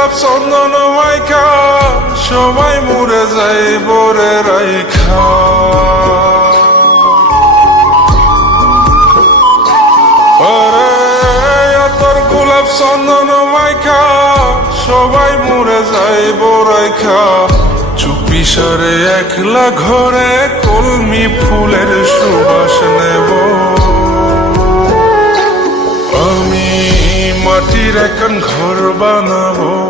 গোলাপ চন্দন মাইখা সবাই মরে যাই বরে রাইখা। সবাই মরে যাই বরাইখা চুপি সরে একলা ঘরে কলমি ফুলের সুবাস নেব। আমি মাটির এখন ঘর বানাবো।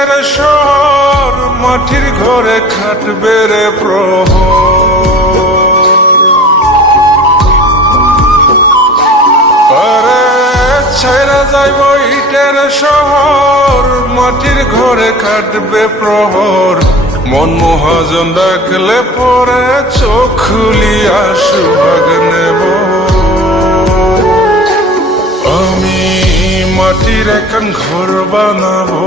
ইটের শহর, মাটির ঘরে খাটবে রে প্রহ আরে, ছাইরা যাইব ইটের শহর, মাটির ঘরে খাটবে প্রহর। মন মহাজন ডাকলে পরে চোখ খুলিয়া সুভাগ নেব। আমি মাটির এখন ঘর বানাবো।